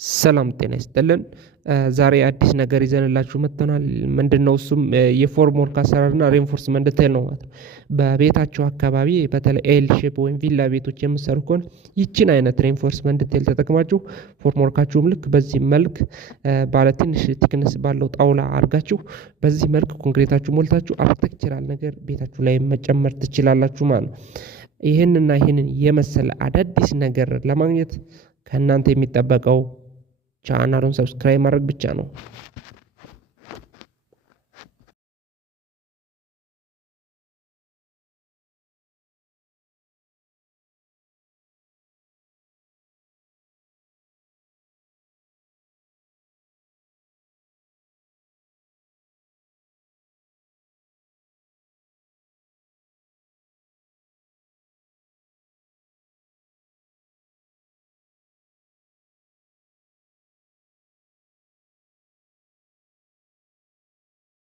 ሰላም ጤና ይስጥልን። ዛሬ አዲስ ነገር ይዘንላችሁ መጥተናል። ምንድነው እሱም የፎርም ወርክ አሰራርና ሬንፎርስመንት ዲቴል ነው ማለት ነው። በቤታችሁ አካባቢ በተለይ ኤል ሼፕ ወይም ቪላ ቤቶች የምትሰሩ ከሆነ ይችን አይነት ሬንፎርስመንት ዲቴል ተጠቅማችሁ ፎርም ወርካችሁም ልክ በዚህ መልክ ባለ ትንሽ ቲክነስ ባለው ጣውላ አድርጋችሁ በዚህ መልክ ኮንክሪታችሁ ሞልታችሁ አርክቴክቸራል ነገር ቤታችሁ ላይ መጨመር ትችላላችሁ ማለት ነው። ይህንን የመሰለ አዳዲስ ነገር ለማግኘት ከእናንተ የሚጠበቀው ቻናሉን ሰብስክራይብ ማድረግ ብቻ ነው።